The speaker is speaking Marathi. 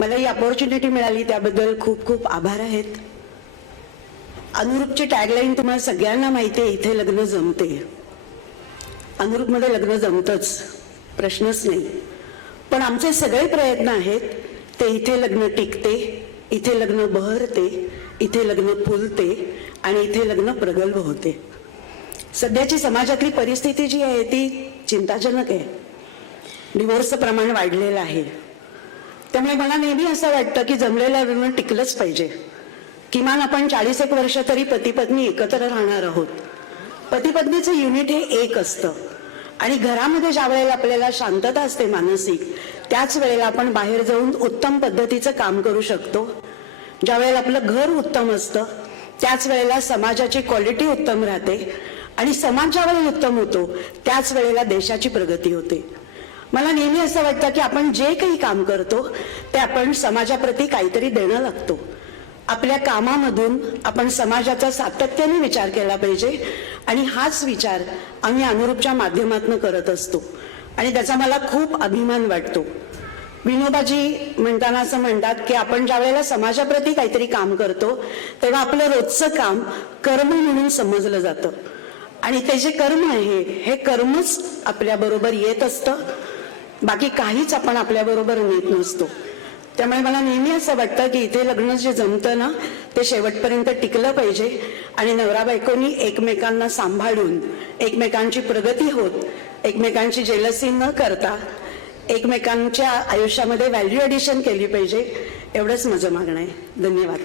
मला ही अपॉर्च्युनिटी मिळाली त्याबद्दल खूप खूप आभार आहेत. अनुरूपची टॅगलाईन तुम्हाला सगळ्यांना माहिती आहे, इथे लग्न जमते. अनुरूपमध्ये लग्न जमतंच, प्रश्नच नाही. पण आमचे सगळे प्रयत्न आहेत ते इथे लग्न टिकते, इथे लग्न बहरते, इथे लग्न फुलते आणि इथे लग्न प्रगल्भ होते. सध्याची समाजातली परिस्थिती जी आहे ती चिंताजनक आहे. डिव्होर्सचं प्रमाण वाढलेलं आहे. त्यामुळे मला नेहमी असं वाटतं की जमलेलं लग्न टिकलंच पाहिजे. किमान आपण 40 वर्ष तरी पती पत्नी एकत्र राहणार आहोत. पती पत्नीचं युनिट हे एक असतं आणि घरामध्ये ज्या वेळेला आपल्याला शांतता असते मानसिक, त्याच वेळेला आपण बाहेर जाऊन उत्तम पद्धतीचं काम करू शकतो. ज्या वेळेला आपलं घर उत्तम असतं त्याच वेळेला समाजाची क्वालिटी उत्तम राहते आणि समाज ज्या वेळेला उत्तम होतो त्याच वेळेला देशाची प्रगती होते. मला नेहमी असं वाटतं की आपण जे काही काम करतो ते आपण समाजाप्रती काहीतरी देणं लागतो. आपल्या कामामधून आपण समाजाचा सातत्याने विचार केला पाहिजे आणि हाच विचार आम्ही अनुरूपच्या माध्यमातून करत असतो आणि त्याचा मला खूप अभिमान वाटतो. विनोबाजी म्हणताना असं म्हणतात की आपण ज्या वेळेला समाजाप्रती काहीतरी काम करतो तेव्हा आपलं रोजचं काम कर्म म्हणून समजलं जातं आणि ते जे कर्म आहे हे कर्मच आपल्याबरोबर येत असतं, बाकी काहीच आपण आपल्याबरोबर नेत नसतो. त्यामुळे मला नेहमी असं वाटतं की इथे लग्न जे जमतं ना ते शेवटपर्यंत टिकलं पाहिजे आणि नवरा बायकोनी एकमेकांना सांभाळून, एकमेकांची प्रगती होत, एकमेकांची जेलसी न करता एकमेकांच्या आयुष्यामध्ये व्हॅल्यू ॲडिशन केली पाहिजे, एवढंच माझं मागणं आहे. धन्यवाद.